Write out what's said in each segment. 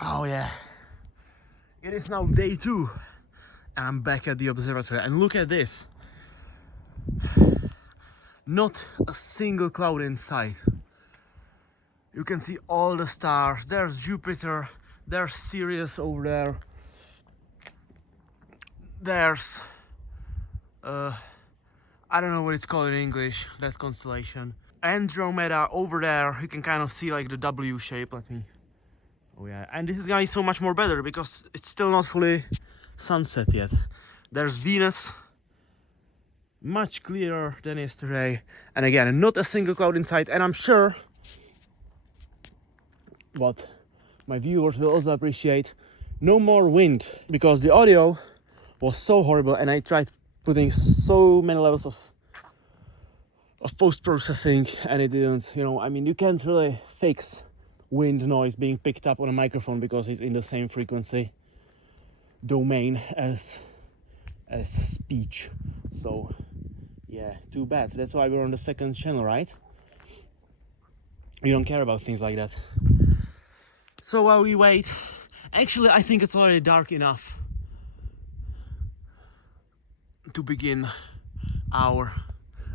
Oh yeah, it is now day 2 and I'm back at the observatory, and look at this. Not a single cloud in sight. You can see all the stars. There's Jupiter, there's Sirius over there. There's I don't know what it's called in English, that constellation. Andromeda over there. You can kind of see like the W shape. Oh yeah, and this is gonna be so much more better because it's still not fully sunset yet. There's Venus, much clearer than yesterday, and again, not a single cloud in sight. And I'm sure what my viewers will also appreciate, no more wind, because the audio was so horrible, and I tried putting so many levels of post-processing, and it didn't. I mean, you can't really fix wind noise being picked up on a microphone because it's in the same frequency domain as speech. So yeah, too bad. That's why we're on the second channel, right? We don't care about things like that. So while we wait, actually I think it's already dark enough to begin our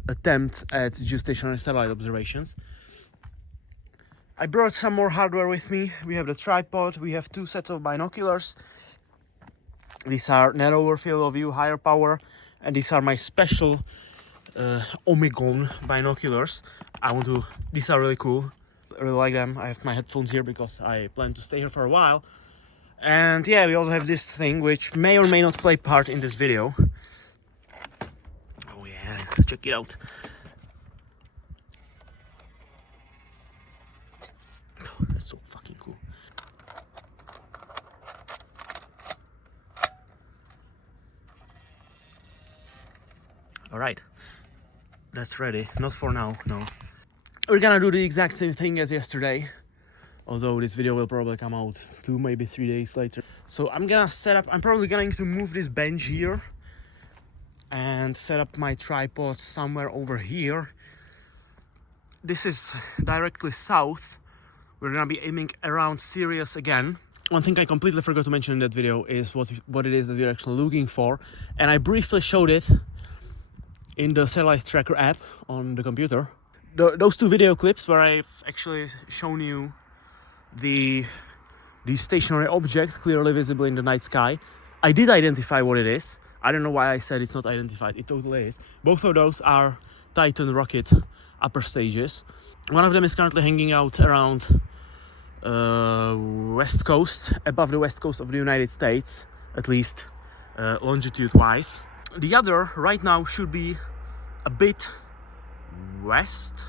attempt at geostationary satellite observations. I brought some more hardware with me. We have the tripod, we have 2 sets of binoculars. These are narrower field of view, higher power, and these are my special Omegon binoculars. These are really cool. I really like them. I have my headphones here because I plan to stay here for a while. And yeah, we also have this thing which may or may not play part in this video. Oh yeah, check it out. Oh, that's so fucking cool. Alright, that's ready. Not for now, no. We're gonna do the exact same thing as yesterday, although this video will probably come out 2, maybe 3 days later. So I'm probably going to move this bench here and set up my tripod somewhere over here. This is directly south. We're gonna be aiming around Sirius again. One thing I completely forgot to mention in that video is what it is that we're actually looking for, and I briefly showed it in the satellite tracker app on the computer. Those 2 video clips where I've actually shown you the stationary object clearly visible in the night sky. I did identify what it is. I don't know why I said it's not identified. It totally is. Both of those are Titan rocket upper stages. One of them is currently hanging out around west coast, above the west coast of the United States, at least longitude wise. The other right now should be a bit west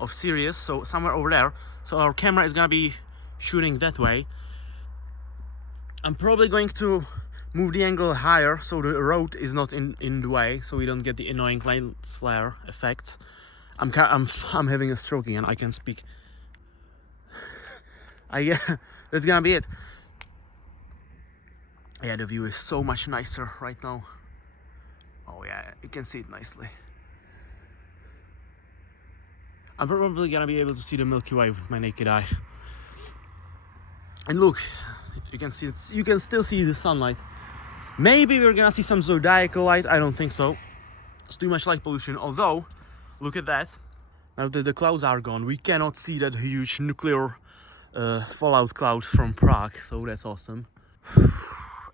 of Sirius, so somewhere over there. So our camera is gonna be shooting that way. I'm probably going to move the angle higher so the road is not in the way, so we don't get the annoying lens flare effects. I'm having a stroke again. I can speak. That's gonna be it. Yeah, the view is so much nicer right now. Oh yeah, you can see it nicely. I'm probably gonna be able to see the Milky Way with my naked eye. And look, you can still see the sunlight. Maybe we're gonna see some zodiacal light. I don't think so. It's too much light pollution. Although, look at that. Now that the clouds are gone, we cannot see that huge nuclear fallout cloud from Prague. So that's awesome.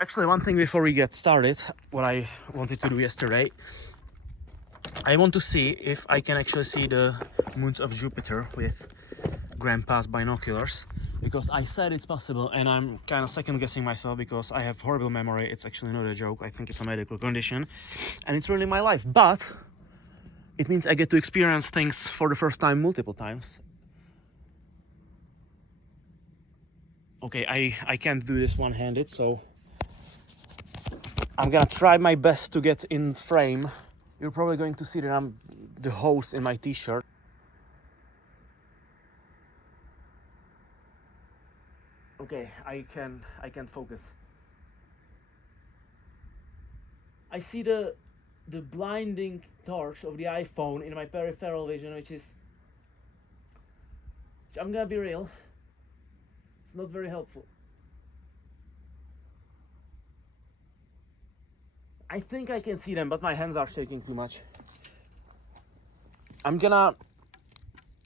Actually, one thing before we get started, what I wanted to do yesterday, I want to see if I can actually see the moons of Jupiter with Grandpa's binoculars, because I said it's possible, and I'm kind of second guessing myself because I have horrible memory. It's actually not a joke. I think it's a medical condition and it's ruining my life, but it means I get to experience things for the first time multiple times. Okay, I can't do this one-handed, so I'm gonna try my best to get in frame. You're probably going to see that I'm the hose in my t-shirt. Okay, I can focus. I see the blinding torch of the iPhone in my peripheral vision, which I'm gonna be real, it's not very helpful. I think I can see them, but my hands are shaking too much. I'm gonna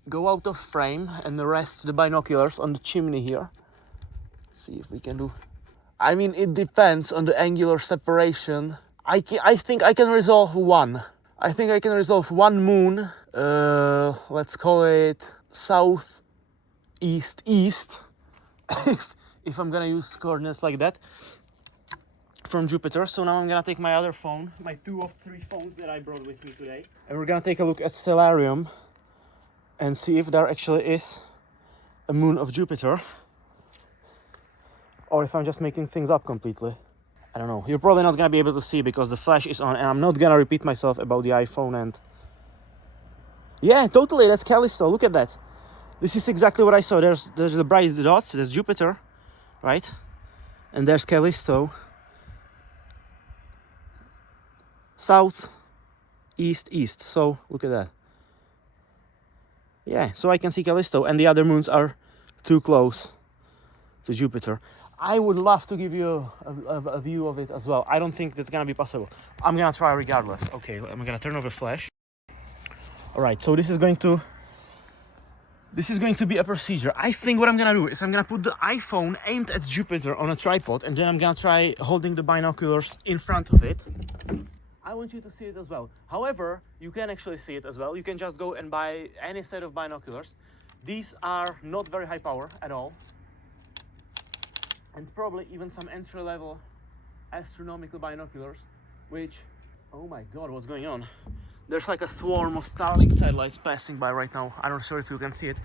go out of frame and rest the binoculars on the chimney here. See if we can do. I mean, it depends on the angular separation. I think I can resolve one. I think I can resolve one moon. Let's call it south, east, east. if I'm gonna use coordinates like that from Jupiter. So now I'm gonna take my other phone, my 2 of 3 phones that I brought with me today, and we're gonna take a look at Stellarium and see if there actually is a moon of Jupiter, or if I'm just making things up completely. I don't know. You're probably not gonna be able to see because the flash is on, and I'm not gonna repeat myself about the iPhone. And yeah, totally, that's Callisto. Look at that. This is exactly what I saw. There's the bright dots. There's Jupiter, right? And there's Callisto. South, east, east. So look at that. Yeah, so I can see Callisto, and the other moons are too close to Jupiter. I would love to give you a view of it as well. I don't think that's gonna be possible. I'm gonna try regardless. Okay, I'm gonna turn off the flash. All right, so this is going to be a procedure. I think what I'm gonna do is I'm gonna put the iPhone aimed at Jupiter on a tripod, and then I'm gonna try holding the binoculars in front of it. I want you to see it as well. However, you can actually see it as well. You can just go and buy any set of binoculars. These are not very high power at all. And probably even some entry-level astronomical binoculars, which, oh my god, what's going on? There's like a swarm of Starlink satellites passing by right now. I'm not sure if you can see it.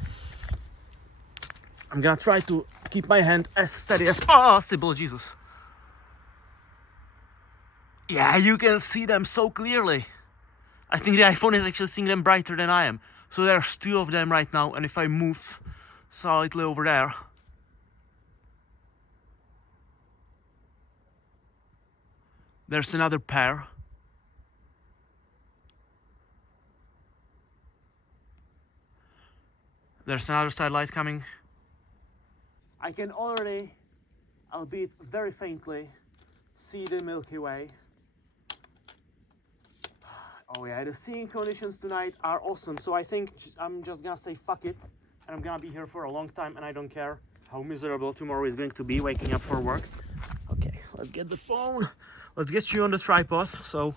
I'm gonna try to keep my hand as steady as possible. Jesus. Yeah, you can see them so clearly. I think the iPhone is actually seeing them brighter than I am. So there's 2 of them right now, and if I move slightly over there, there's another pair. There's another satellite coming. I can already, albeit very faintly, see the Milky Way. Oh yeah, the seeing conditions tonight are awesome. So I think I'm just gonna say fuck it. And I'm gonna be here for a long time, and I don't care how miserable tomorrow is going to be waking up for work. Okay, let's get the phone. Let's get you on the tripod. So,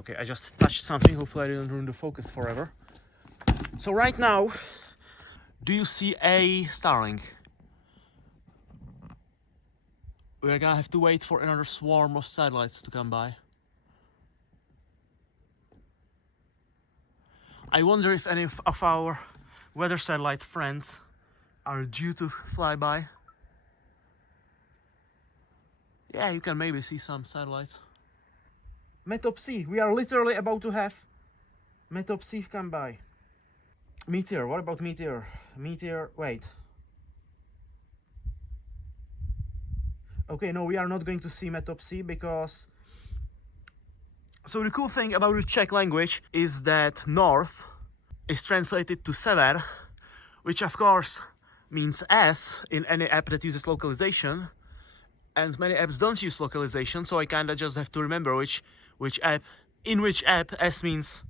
okay, I just touched something. Hopefully I didn't ruin the focus forever. So right now, do you see a Starlink? We're gonna have to wait for another swarm of satellites to come by. I wonder if any of our weather satellite friends are due to fly by. Yeah, you can maybe see some satellites. Metop-C, we are literally about to have Metop-C come by. Meteor, what about Meteor? Meteor, wait. Okay, no, we are not going to see Metop-C because... So the cool thing about the Czech language is that north is translated to sever, which of course means S in any app that uses localization, and many apps don't use localization, so I kinda just have to remember which app S means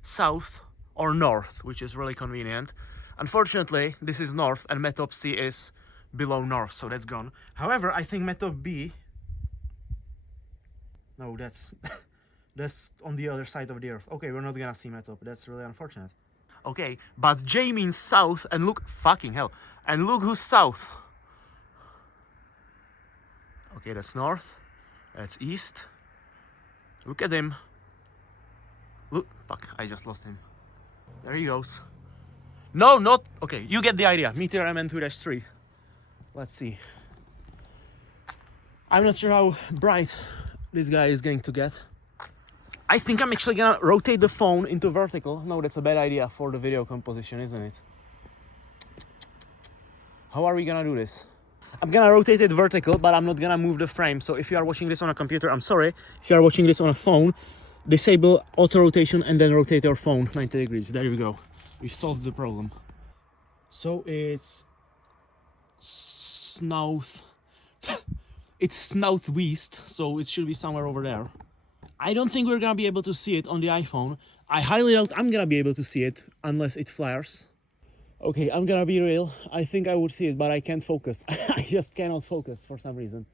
south or north, which is really convenient. Unfortunately, this is north and Metop-C is below north, so that's gone. However, I think Metop-B... No, that's... That's on the other side of the earth. Okay, we're not gonna see Metop. That's really unfortunate. Okay, but J means south, and look, fucking hell. And look who's south. Okay, that's north. That's east. Look at him. Look, fuck, I just lost him. There he goes. No, not, okay, you get the idea. Meteor MN2-3. Let's see. I'm not sure how bright this guy is going to get. I think I'm actually gonna rotate the phone into vertical. No, that's a bad idea for the video composition, isn't it? How are we gonna do this? I'm gonna rotate it vertical, but I'm not gonna move the frame. So if you are watching this on a computer, I'm sorry. If you are watching this on a phone, disable auto rotation and then rotate your phone 90 degrees. There we go. We solved the problem. So it's south. It's southwest, so it should be somewhere over there. I don't think we're gonna be able to see it on the iPhone. I highly doubt I'm gonna be able to see it unless it flares. Okay, I'm gonna be real. I think I would see it, but I can't focus. I just cannot focus for some reason.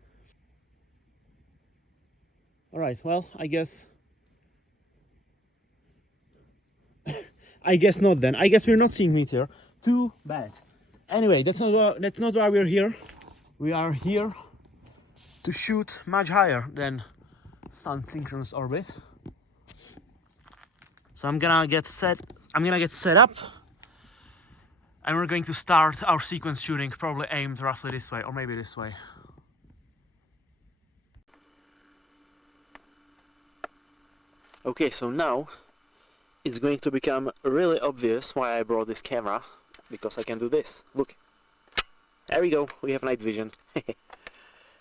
Alright, well, I guess not then. I guess we're not seeing meteor. Too bad. Anyway, that's not why we're here. We are here to shoot much higher than sun synchronous orbit. So I'm gonna get set up, and we're going to start our sequence shooting, probably aimed roughly this way, or maybe this way. Okay, so now it's going to become really obvious why I brought this camera, because I can do this. Look, there we go, we have night vision.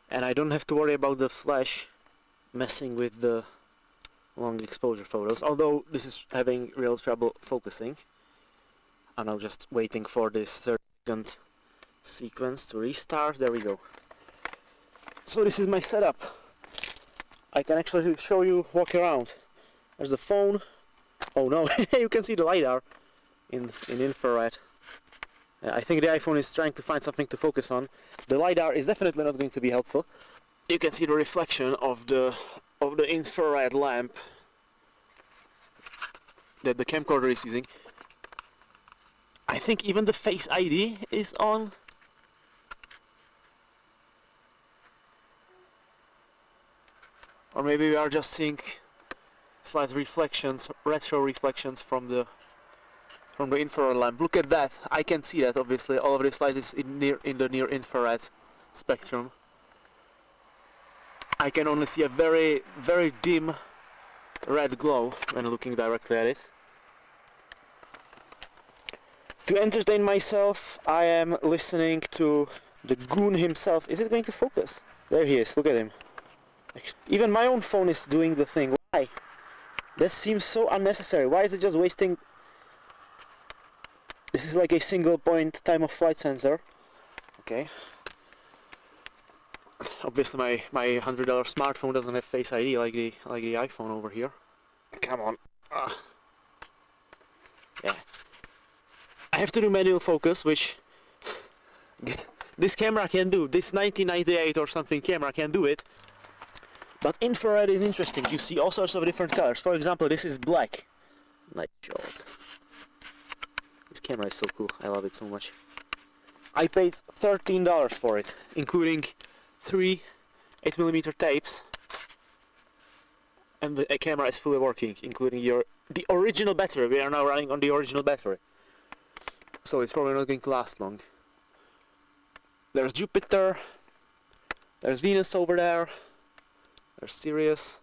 And I don't have to worry about the flash messing with the long exposure photos, although this is having real trouble focusing. And I'm just waiting for this 30-second sequence to restart. There we go. So this is my setup. I can actually show you, walk around. There's the phone. Oh no, you can see the LiDAR in infrared. I think the iPhone is trying to find something to focus on. The LiDAR is definitely not going to be helpful. You can see the reflection of the infrared lamp that the camcorder is using. I think even the Face ID is on. Or maybe we are just seeing slight reflections, retro reflections from the infrared lamp. Look at that! I can see that obviously. All of this light is in the near infrared spectrum. I can only see a very, very dim red glow when looking directly at it. To entertain myself, I am listening to the goon himself. Is it going to focus? There he is, look at him. Even my own phone is doing the thing. Why? That seems so unnecessary. Why is it just wasting... This is like a single point time of flight sensor. Okay. Obviously my $100 smartphone doesn't have Face ID like the iPhone over here. Come on. Yeah. I have to do manual focus, which this camera can do. This 1998 or something camera can do it. But infrared is interesting. You see all sorts of different colors. For example, this is black. Nice shot. This camera is so cool. I love it so much. I paid $13 for it, including 3 8mm tapes. And the camera is fully working, including the original battery. We are now running on the original battery. So it's probably not going to last long. There's Jupiter. There's Venus over there. There's Sirius.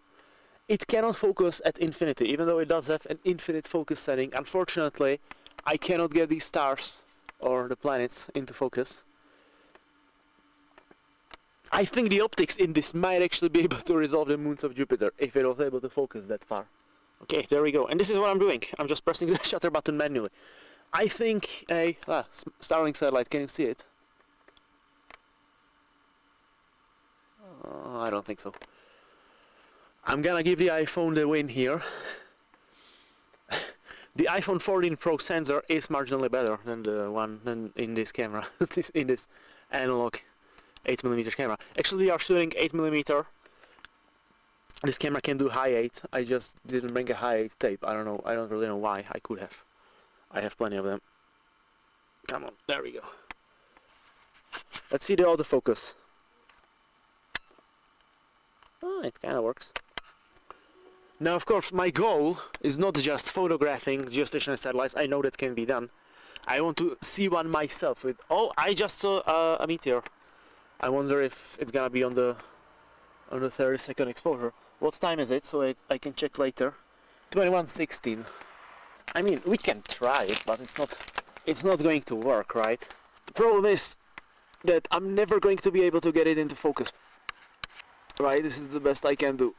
It cannot focus at infinity, even though it does have an infinite focus setting. Unfortunately, I cannot get these stars or the planets into focus. I think the optics in this might actually be able to resolve the moons of Jupiter if it was able to focus that far. Okay, there we go. And this is what I'm doing. I'm just pressing the shutter button manually. I think a Starlink satellite, can you see it? I don't think so. I'm gonna give the iPhone the win here. The iPhone 14 Pro sensor is marginally better than the one in this camera, in this analog 8mm camera. Actually, we are shooting 8mm. This camera can do high 8. I just didn't bring a high 8 tape. I don't know. I don't really know why. I could have. I have plenty of them. Come on, there we go. Let's see the autofocus. Oh, it kind of works. Now, of course, my goal is not just photographing geostationary satellites. I know that can be done. I want to see one myself. With I just saw a meteor. I wonder if it's gonna be on the 30-second exposure. What time is it? So I can check later. 21:16. I mean, we can try it, but it's not going to work, right? The problem is that I'm never going to be able to get it into focus. Right, this is the best I can do.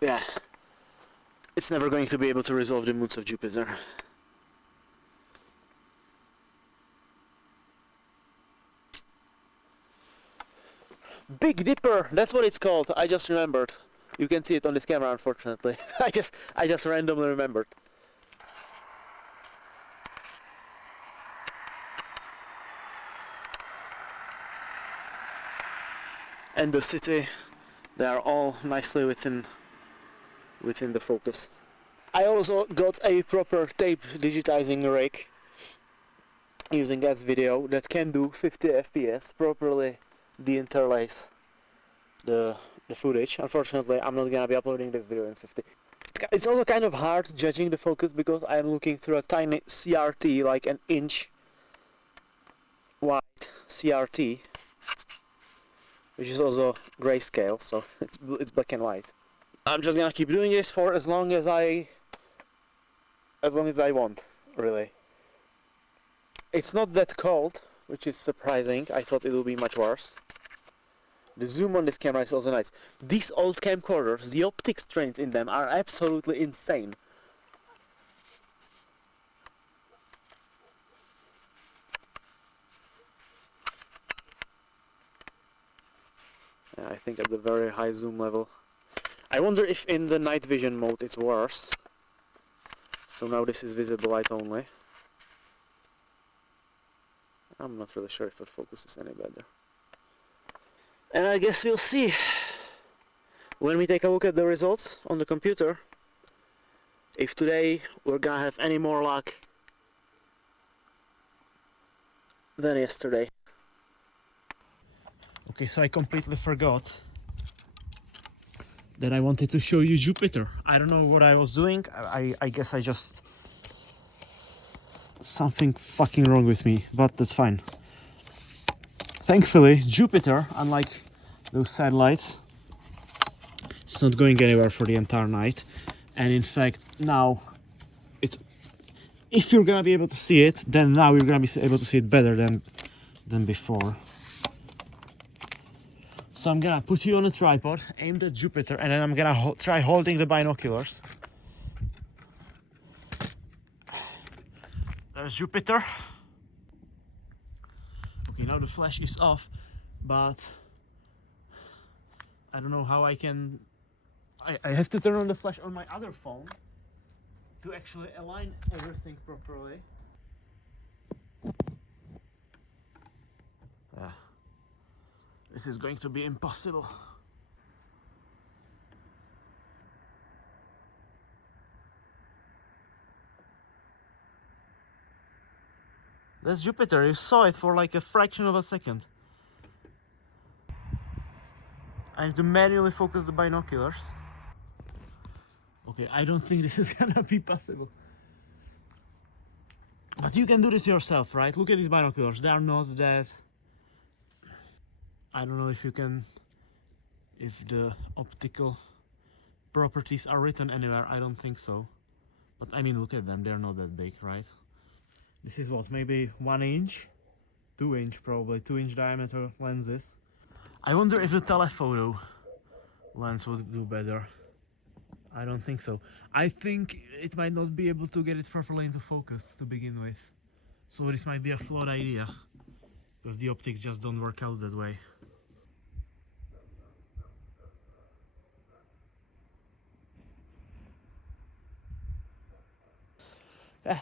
Yeah, it's never going to be able to resolve the moons of Jupiter. Big Dipper, that's what it's called. I just remembered. You can see it on this camera, unfortunately. I just randomly remembered. And the city, they are all nicely within the focus. I also got a proper tape digitizing rig using S-Video that can do 50 FPS, properly deinterlace the footage. Unfortunately, I'm not gonna be uploading this video in 50. It's also kind of hard judging the focus because I'm looking through a tiny CRT, like an inch wide CRT, which is also grayscale, so it's black and white. I'm just gonna keep doing this for as long as I want, really. It's not that cold, which is surprising. I thought it would be much worse. The zoom on this camera is also nice. These old camcorders, the optics trained in them are absolutely insane. I think at the very high zoom level. I wonder if in the night vision mode it's worse. So now this is visible light only. I'm not really sure if it focuses any better. And I guess we'll see when we take a look at the results on the computer if today we're gonna have any more luck than yesterday. Okay, so I completely forgot that I wanted to show you Jupiter. I don't know what I was doing. I guess I just... something fucking wrong with me, but that's fine. Thankfully, Jupiter, unlike those satellites, it's not going anywhere for the entire night. And in fact, now, if you're gonna be able to see it, then now you're gonna be able to see it better than before. So I'm gonna put you on a tripod, aimed at Jupiter, and then I'm gonna try holding the binoculars. There's Jupiter. Okay, now the flash is off, but I don't know how I can... I have to turn on the flash on my other phone to actually align everything properly. This is going to be impossible. That's Jupiter, you saw it for like a fraction of a second. I have to manually focus the binoculars. Okay, I don't think this is gonna be possible. But you can do this yourself, right? Look at these binoculars, they are not that... I don't know if you can... if the optical properties are written anywhere, I don't think so. But I mean, look at them, they're not that big, right? This is what, maybe 1 inch? 2 inch probably, 2 inch diameter lenses. I wonder if the telephoto lens would do better. I don't think so. I think it might not be able to get it properly into focus to begin with. So this might be a flawed idea, because the optics just don't work out that way.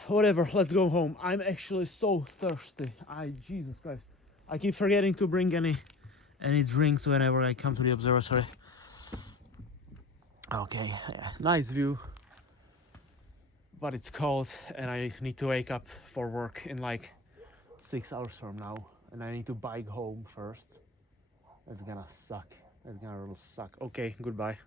Whatever, let's go home. I'm actually so thirsty. Jesus Christ. I keep forgetting to bring any drinks whenever I come to the observatory. Okay, yeah, nice view. But it's cold and I need to wake up for work in like 6 hours from now. And I need to bike home first. That's gonna suck. That's gonna really suck. Okay, goodbye.